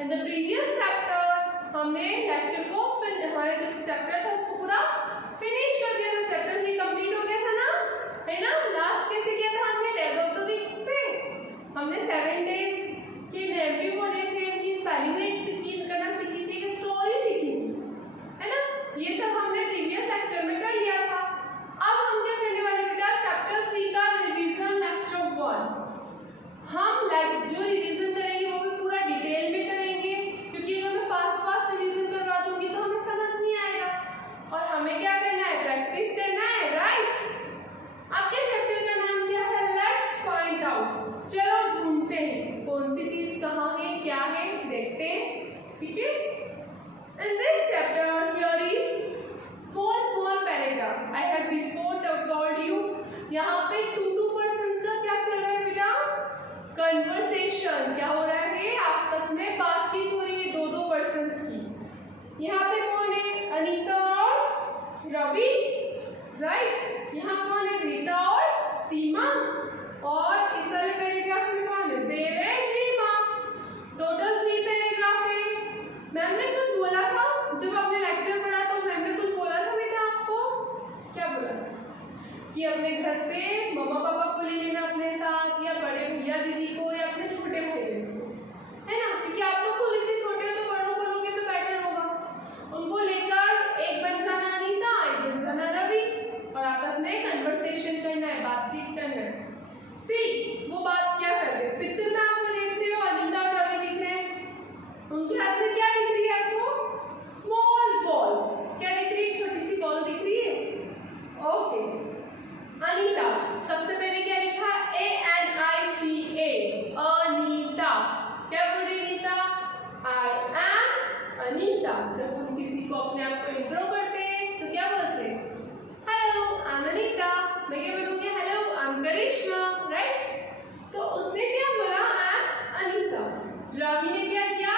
In the previous chapter हमने lecture को हमारे जो चैप्टर था उसको पूरा फिनिश कर दिया था। चैप्टर 3 कंप्लीट हो गया था ना, है ना। लास्ट कैसे किया था हमने, डेज ऑफ द वीक से हमने 7 डेज के नेरेटिव बोले थे, उनकी स्पेलिंग करना सीखी थी, एक स्टोरी सीखी थी, है ना। ये सब हमने प्रीवियस लेक्चर में कर लिया था। अब हम क्या करने वाले बेटा, चैप्टर 3 का रिवीजन लेक्चर 1 हम जो रिवीजन करेंगे वो भी पूरा डिटेल में करेंगे, क्योंकि अगर मैं फास्ट रिवीजन करवा दूंगी तो हमें समझ नहीं आएगा और हमें क्या करना है, प्रैक्टिस करना है, राइट। आपके चैप्टर का नाम क्या है, लेट्स फाइंड आउट। चलो ढूंढते हैं कौन सी चीज कहाँ है, क्या है, देखते हैं, ठीक है। In this chapter here is small paragraph I have before told you. यहाँ पे 2 पर्सन का क्या चल रहा है बेटा, कन्वर्सेशन। क्या हो रहा है, आपस में बातचीत हो रही है 2 पर्सन्स की। यहाँ पे कौन है, अनीता और रवि, राइट। यहाँ कौन है, रीता और सीमा। और इस वाले पैराग्राफ में कौन है, देव एंड रीमा। टोटल 3 पैराग्राफ है। मैम ने कुछ बोला था जब आपने लेक्चर पढ़ा, तो मैम ने कुछ बोला था बेटा आपको, क्या बोला था कि अपने घर पे मम्मा पापा को ले लेना अपने साथ, या बड़े भैया दीदी को, या अपने छोटे भाई बहन को, है ना। क्योंकि आप तो खुद से छोटे हो तो बड़ों को लोगे तो बेटर होगा। उनको लेकर एक बन जाना अनीता, एक बन जाना रवि, और आपस में कन्वर्सेशन करना है, बातचीत करना है। सी वो बात क्या कर रहे हैं, पिक्चर में आपको देख रहे हो अनीता और रवि दिख रहे हैं, उनके हाथ में क्या दिख रही है आपको, स्मॉल बॉल। क्या दिख रही है, छोटी सी बॉल दिख रही है, ओके। अनीता सबसे पहले क्या लिखा, ANITA, अनीता। क्या बोल रही है अनीता, आई एम अनीता। जब हम किसी को अपने आप को इंट्रो करते हैं तो क्या बोलते हैं, हेलो आई एम अनीता। मैं क्या बोलूँगी, hello I am Karishma, right. तो उसने क्या बोला, आई एम अनीता। रवि ने क्या किया,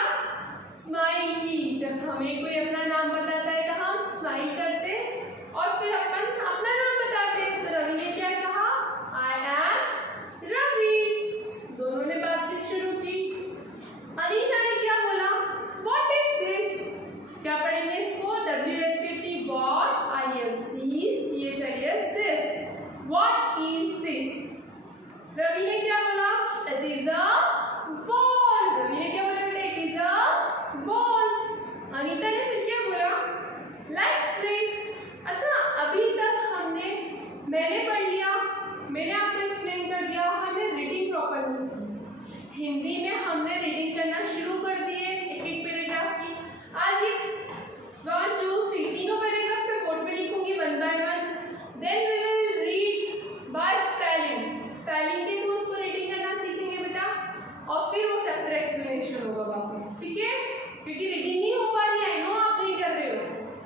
स्माइल की। जब हमें कोई अपना नाम बताता है तो हम स्माइल करते हैं और फिर अपन अपना नाम बताते हैं। तो रवि ने क्या कहा, आई एम रवि। दोनों ने बातचीत शुरू की। अनीता ने क्या बोला, व्हाट इज दिस। क्या पढ़ेंगे इसको, WHAT, what, IS, THIS, this, what is this. Ravi ने क्या बोला, it is a ball. Ravi ने क्या बोला बेटा, it is a ball. Anita ने फिर क्या बोला, लेट्स प्ले। अच्छा, अभी तक मैंने पढ़ लिया, मैंने आपको एक्सप्लेन कर दिया, हमने रीडिंग प्रॉपर नहीं की। हिंदी में हमने रीडिंग करना शुरू कर दिए एक पैराग्राफ की। आज ये 1 2 3 तीनों पैराग्राफ पे बोर्ड पे लिखूंगी 1 by 1। Then we will read by spelling. Spelling के थ्रू उसको रीडिंग करना सीखेंगे बेटा, और फिर वो चैप्टर एक्सप्लेनेशन होगा वापस, ठीक है। क्योंकि रीडिंग नहीं हो पा रही है, आई नो आप नहीं कर रहे हो।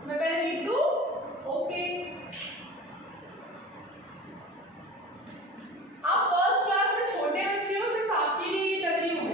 मैं पहले लिख दूं, ओके। आप फर्स्ट क्लास में छोटे बच्चे हो, सिर्फ आपके लिए लग रही हूँ।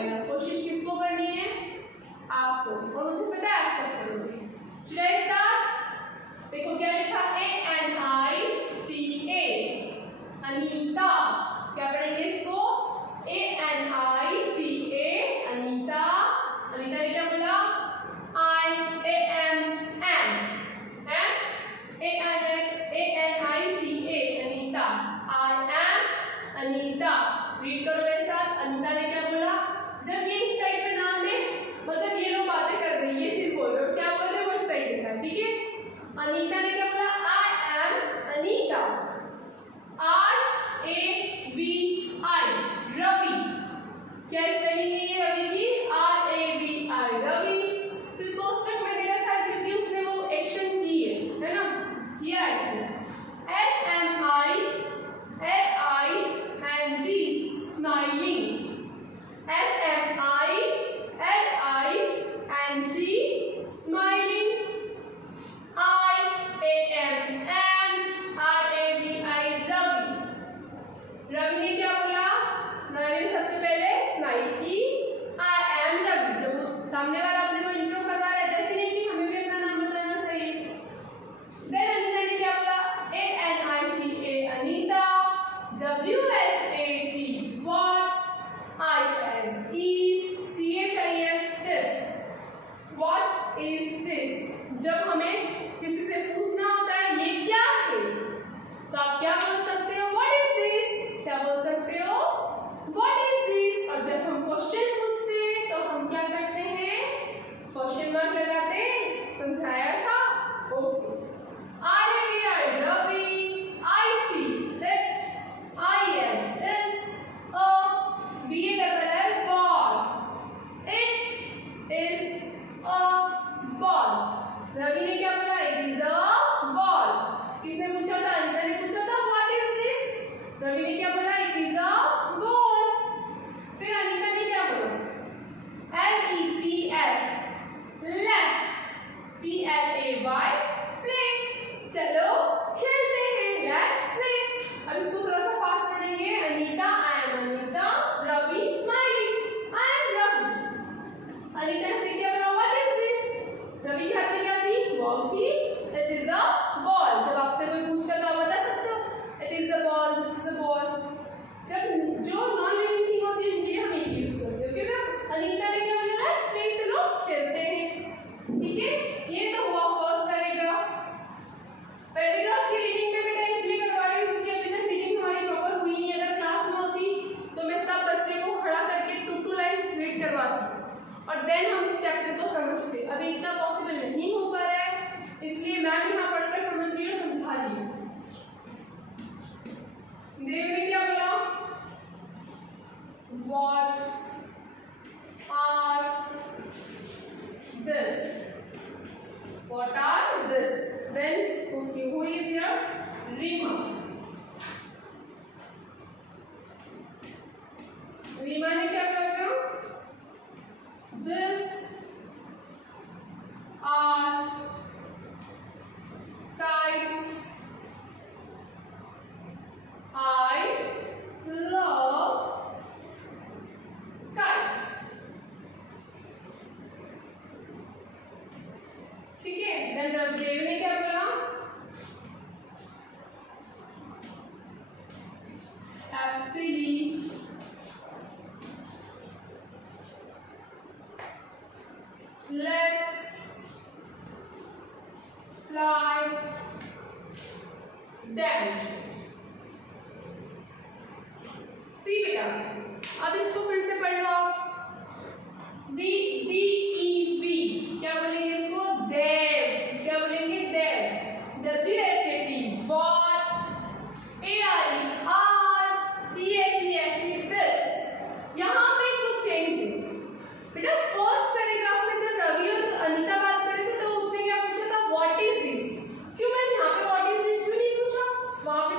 पाएगा। कोशिश किसको करनी है? आपको, और मुझे पता है आप सब करोगे। Should I start? देखो क्या लिखा, ANITA, अनीता। क्या पढ़ेंगे इसको? ANITA, अनीता। अनीता ने क्या बोला? अनीता, अनीता। रीड करो मेरे साथ। अनीता ने क्या बोला? जब ये इस साइड पे नाम है, मतलब ये लोग बातें कर रहे हैं, ये चीज बोल रहे हो, क्या बोल रहे हो वो इस साइड लिखा, ठीक है? अनीता ने क्या बोला? I am Anita. RAVI, Ravi. क्या स्पेलिंग है ये रवि की? RAVI, रवि। फिर कोष्टक में दे रखा है क्योंकि उसने वो एक्शन की है ना, किया है इसने। SMILING, smiling. SMILING, smiling. RAMRAVI, Ravi. Ravi ने क्या बोला? रवि ने सबसे पहले स्माइल की, आई एम रवि। जब सामने वाला अपने को इंट्रो करवा रहा है, डेफिनेटली हमें भी अपना नाम बताना चाहिए। देन अनीता ने क्या बोला? ANITA, Anita. WHAT, what? IS, THIS, this. What is this? जब हमें किसी से पूछना होता है ये क्या है, तो आप क्या बोल सकते हो? What is this? क्या बोल सकते हो? What is this? और जब हम क्वेश्चन पूछते हैं तो हम क्या करते हैं? क्वेश्चन मार्क लगाते हैं। समझाया था? Okay. RAVI, Ravi. IT, that। IS, is। BALL, ball। It is a ball। Ravi ने क्या बोला? It is a ball। किसने पूछा था? अनीता ने पूछा था what is this? रवि ने क्या बोला? It is a ball। फिर अनीता ने क्या बोला? LETS, let's। PLAY, play। चलो खेलते हैं, let's play। अब इसको थोड़ा सा फास्ट पढ़ेंगे। Anita, I am Anita. Ravi, smiling, I am Ravi. Anita ने क्या बोला? What is this? रवि के हाथ में क्या थी? बॉल थी। It is a ball। जब आपसे कोई पूछता तो आप बता सकते हो It is a ball, this is a ball। जब जो नॉन लिविंग थिंग होती है उनके लिए हम एक यूज करते हैं, ओके ना? अनीता ने क्या बोला? लेट्स प्ले, चलो खेलते हैं, ठीक है? ये तो हुआ फर्स्ट पैराग्राफ। पैराग्राफ की रीडिंग में बेटा इसलिए करवा रही हूँ क्योंकि अभी तक रीडिंग हमारी प्रॉपर हुई नहीं। अगर क्लास में होती तो मैं सब बच्चे को खड़ा करके 2 लाइन्स रीड करवाती और देन हम चैप्टर को समझते। अभी इतना पॉसिबल नहीं हो पा रहा है, इसलिए मैम यहाँ पढ़कर समझ रही है और समझा रही है। देव ने क्या बोला? What are this? What are this? Then who is here? Rima. Reema ने क्या बोला? This are kites. I love kites. ठीक है? Then रवदेव ने क्या बोला? Happily let's fly then। सी बेटा, अब इसको फिर से पढ़ लो आप। DEV, क्या बोलेंगे इसको? देव। क्या बोलेंगे? देव। WHAT, what। ARERTHES, this। यहाँ पे कुछ चेंज है बेटा। फर्स्ट पैराग्राफ में जब रवि और अनीता बात कर रहे थे तो उसने क्या पूछा था? What is this. क्यों मैम यहाँ पे व्हाट इज दिस क्यों नहीं पूछा? वहां पे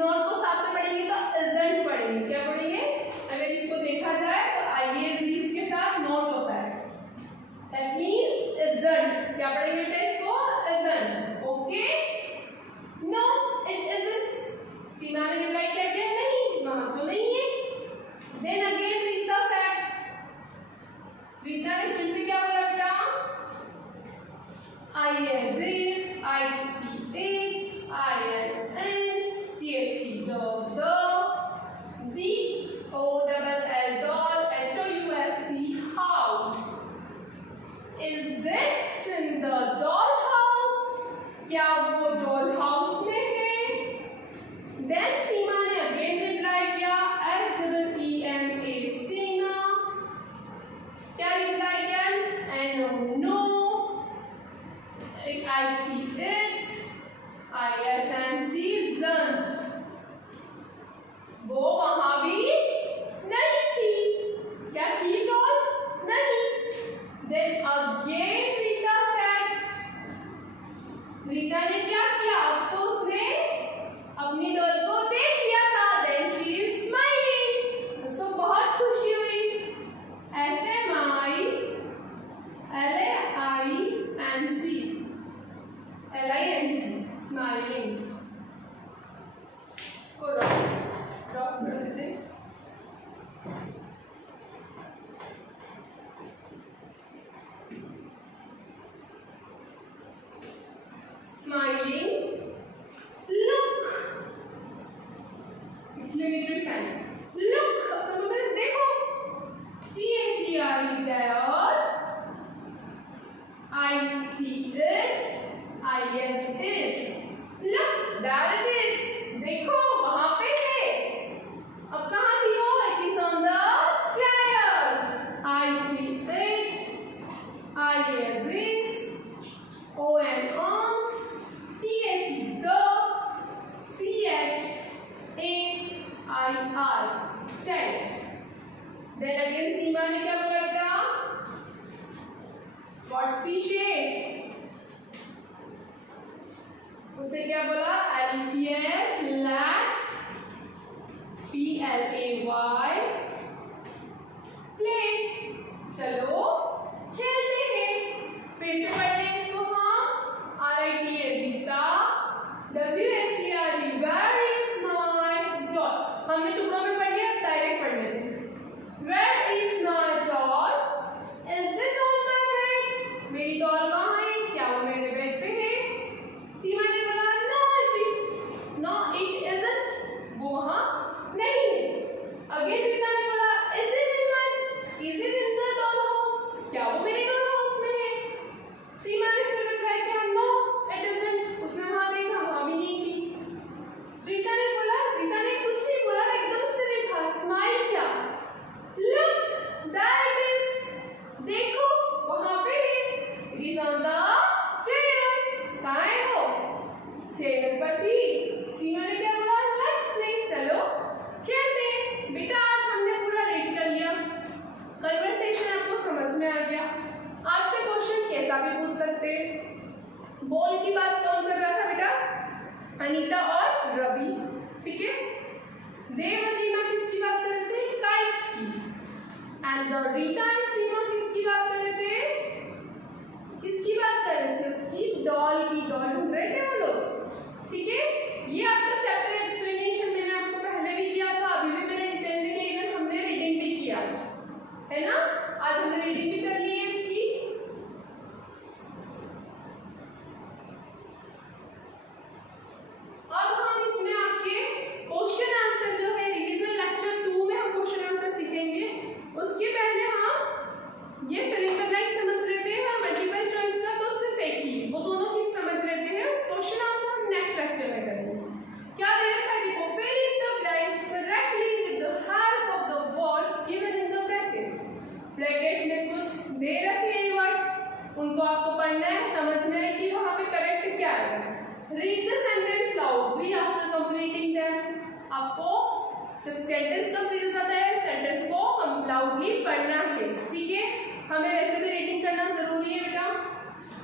नॉट को साथ में पढ़ेंगे तो isn't पढ़ेंगे। क्या पढ़ेंगे? अगर इसको देखा जाए तो is these के साथ नॉट होता है, that means isn't। क्या पढ़ेंगे बेटा इसको? isn't। Okay, no it isn't। सीमा ने रिप्लाई क्या किया? नहीं, वहां तो नहीं है। Then again Rita said, Rita ने फिर से क्या बोला बेटा? is is, it is, in, the, house, is it in the doll house? क्या वो doll house में है? Then सीमा ने again reply किया SEEMA। क्या reply किया? No, it, isn't। वो वहां भी नहीं थी। क्या थी डॉल? नहीं। Then again Rita said, Rita ने क्या किया? अब तो उसने अपनी डॉल को देख लिया था। Then she is smiling, उसको बहुत खुशी हुई। L-I-N-G, smiling। इसको ड्रॉप कर देते। Smiling, look, exclamatory sign, look। अपन बोलते हैं देखो, THERE there, IT it, IS is, look there it is। देखो वहां पे है। अब कहाँ थी वो? It is on the chair। IT it, IS is, ON on, THE the, CHAIR chair। Then again सीमा ने क्या बोला बेटा? What's she say? उसने क्या बोला? LETS let's, PLAY play। चलो खेलते हैं। फिर से पढ़ लें इसको। हाँ, RITA Rita, WHERE where is my doll। हमने टुकड़ों में पढ़ लिया, डायरेक्ट पढ़ लेते हैं। Where is my doll? Is it on my bed? मेरी डॉल कहाँ है? क्या वो मेरे बेड पे है? सीमा ने बोला no it isn't, वो वहाँ नहीं है। अगेन रीता ने बोला is it in the doll house? क्या वो मेरे doll house में है? सीमा ने फिर रिप्लाई किया no it isn't, उसने वहाँ देखा, वहाँ भी नहीं थी। रीता ने कुछ नहीं बोला, एकदम से देखा, स्माइल किया, look there it is, देखो वहाँ पे है, it is on the chair। कहाँ है वो? चेयर पर थी। सीमा ने क्या बोला? लेट्स प्ले, चलो खेलते हैं। बेटा आज हमने पूरा रीड कर लिया, कन्वर्सेशन आपको समझ में आ गया। आपसे क्वेश्चन कैसा भी पूछ सकते हैं। बॉल की बात कौन कर रहा था बेटा? अनीता और रवि, ठीक है। देव और रीमा किसकी बात कर रहे थे? काइट्स की। एंड रीता एंड सीमा किसकी बात कर रहे थे? किसकी बात कर रहे थे? उसकी डॉल की। डॉल ढूंढ रहे थे वो लोग, ठीक है। ये आपका चैप्टर एक्सप्लेनेशन मैंने आपको पहले भी किया था, अभी भी मैंने डिटेल में किया, इवन हमने रीडिंग भी की आज, है ना। आज हमने रीडिंग भी कर ली है इसकी। अब हम इसमें आपके क्वेश्चन आंसर जो है रिवीजन लेक्चर 2 में हम क्वेश्चन आंसर सीखेंगे। उसके पहले हम ये फिल इन द ब्लैंक समझ लेते हैं और मल्टीपल चॉइस का तो सिर्फ एक ही, वो दोनों चीज समझ लेते हैं। उस क्वेश्चन आंसर हम नेक्स्ट लेक्चर में करेंगे। क्या दे रखा है? देखो, fill in the blanks correctly with the help of the words given in the brackets. Brackets में कुछ दे रखे हैं वर्ड्स, उनको आपको पढ़ना है, समझना है कि वहां पे करेक्ट क्या है। Read the sentence loudly after completing them. आपको जब सेंटेंस कंप्लीट हो जाता है, सेंटेंस को लाउडली पढ़ना है, ठीक है। हमें वैसे भी रीडिंग करना जरूरी है बेटा।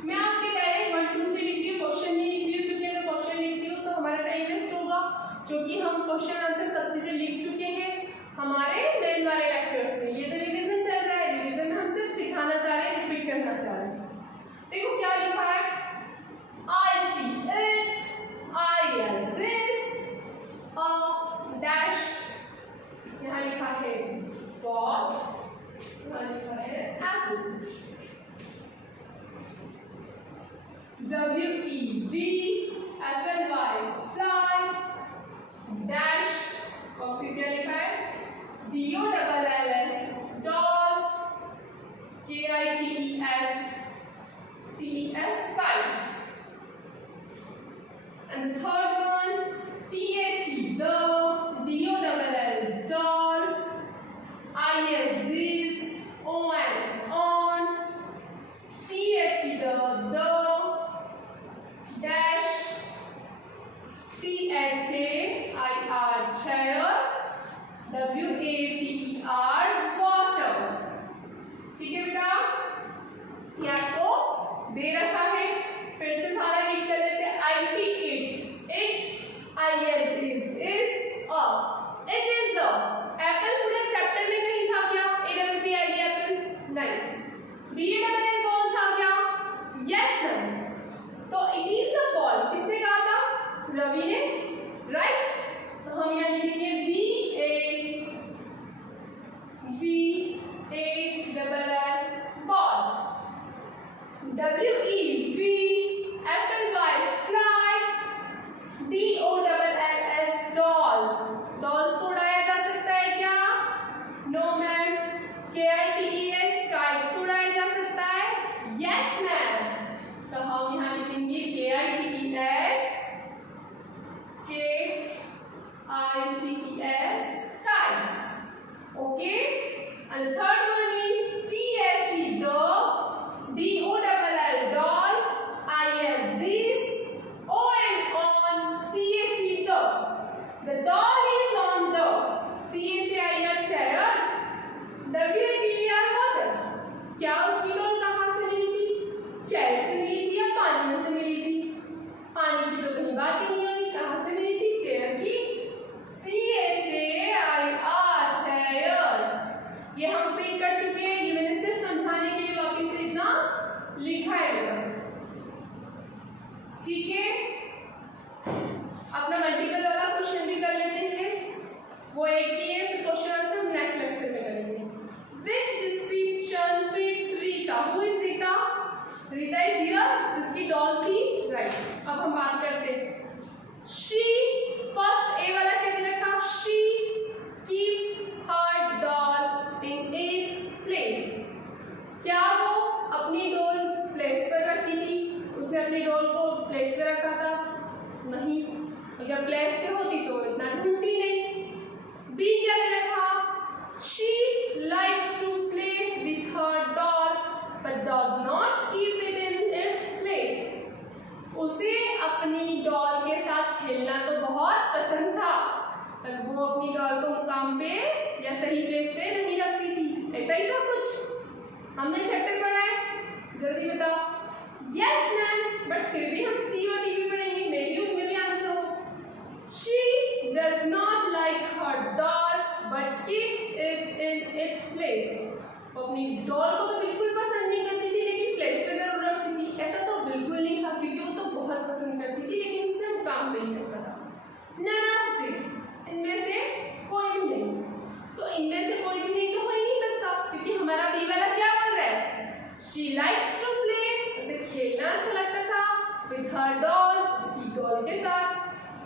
मैं आपके डायरेक्ट 1 2 3 लिखती हूँ, क्वेश्चन नहीं लिखती हूँ, क्योंकि अगर क्वेश्चन लिखती हूँ तो हमारा टाइम वेस्ट होगा। जो कि हम क्वेश्चन आंसर सब चीजें लिख चुके हैं हमारे मेन वाले लेक्चर्स में। ये तो रिवीजन चल रहा है, रिवीजन में हम सिर्फ सिखाना चाह रहे हैं, रिपीट करना चाह रहे हैं। देखो क्या लिखा है, I eat it, I as this, dash, यहाँ लिखा है ball, यहाँ लिखा है apple, WEB, FLY fly, dash, और फिर क्या लिखा है DOLLS dolls, KITES kites, and the third one THE the, DOLL doll, IS this, on, THE the, dash, CHAIR chair, WATER water। ठीक है बेटा, ये आपको दे रखा है, फिर से सारा रीड कर लेते हैं। IT it, it is a, Apple पूरे चैप्टर में कहीं था क्या? APP आएगी एप्पल? नहीं। BALL बॉल था क्या? Yes sir. तो इट इज अ बॉल किसने कहा था? रवि ने, राइट? तो हम यहाँ लिखेंगे BALL ball, WEB FLY fly, DOLLS dolls, dolls को उड़ाया जा सकता है क्या? No ma'am. KITES kites को उड़ाया जा सकता है? Yes ma'am. तो हम यहाँ लिखेंगे KITES kites, okay? And the third one is THE the, DOLL doll, IS this, on, THE the doll is on the, CHAIR chair, WATER water। क्या उसकी डॉल कहाँ से मिली थी? चेयर से मिली थी या पानी में से मिली थी? पानी की तो कहीं बात ही नहीं होगी, कहाँ से मिली थी? चेयर की, CHAIR chair। ये हम फिल कर चुके हैं, ये मैंने सिर्फ समझाने के लिए वापिस से इतना लिखा है। ठीक है, अपना मल्टीपल वाला क्वेश्चन भी कर लेते हैं, वो एक ही है, फिर क्वेश्चन आंसर हम नेक्स्ट लेक्चर में करेंगे। Which description fits Rita? Who is Rita? Rita is here, जिसकी डॉल थी, राइट। अब हम बात करते हैं। She, फर्स्ट ए वाला क्या दे रखा? She keeps her doll in its place। क्या वो अपनी डॉल प्लेस पर रखी थी? उसने अपनी डॉल को प्लेस पे रखा था? नहीं। अगर प्लेस पे होती तो इतना ढूंढती नहीं। बी क्या दे रखा? She likes to play with her doll but does not keep it in its place। उसे अपनी डॉल के साथ खेलना तो बहुत पसंद था, पर वो अपनी डॉल को मुकाम पे या सही प्लेस पे नहीं रखती थी। ऐसा ही था कुछ, हमने चैप्टर पढ़ा है, जल्दी बताओ। यस मैम, बट फिर भी हम सी और डी भी पढ़ेंगे, मे बी उनमें भी आंसर हो। She does not like her doll but keeps it in its place। वो अपनी डॉल को तो बिल्कुल पसंद नहीं करती थी, लेकिन प्लेस पे जरूर रखती थी। ऐसा तो बिल्कुल नहीं था, क्योंकि वो तो बहुत पसंद करती थी, लेकिन उसने मुकाम पे नहीं रखा था। None of this, इनमें से कोई भी नहीं। तो इनमें से कोई भी नहीं तो हो ही नहीं सकता, क्योंकि हमारा बी वाला क्या बोल रहा है? She likes to play, उसे खेलना अच्छा लगता था, with her doll, उसकी डॉल के साथ,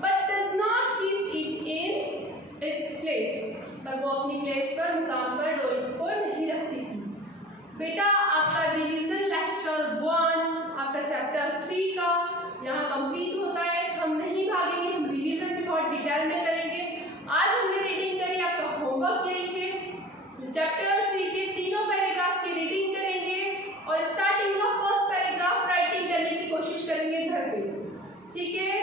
but does not keep it in its place, पर वो अपनी प्लेस पर मुकाम पर डॉल को नहीं रखती थी। बेटा आपका रिवीजन लेक्चर 1 आपका चैप्टर 3 का यहाँ कंप्लीट होता है। हम नहीं भागेंगे, हम रिवीजन भी बहुत डिटेल में करेंगे। आज हमने रीडिंग करी, आपका होमवर्क यही है। चैप्टर 3 के तीनों पैराग्राफ की रीडिंग करेंगे और स्टार्टिंग का फर्स्ट पैराग्राफ राइटिंग करने की कोशिश करेंगे घर पे, ठीक है?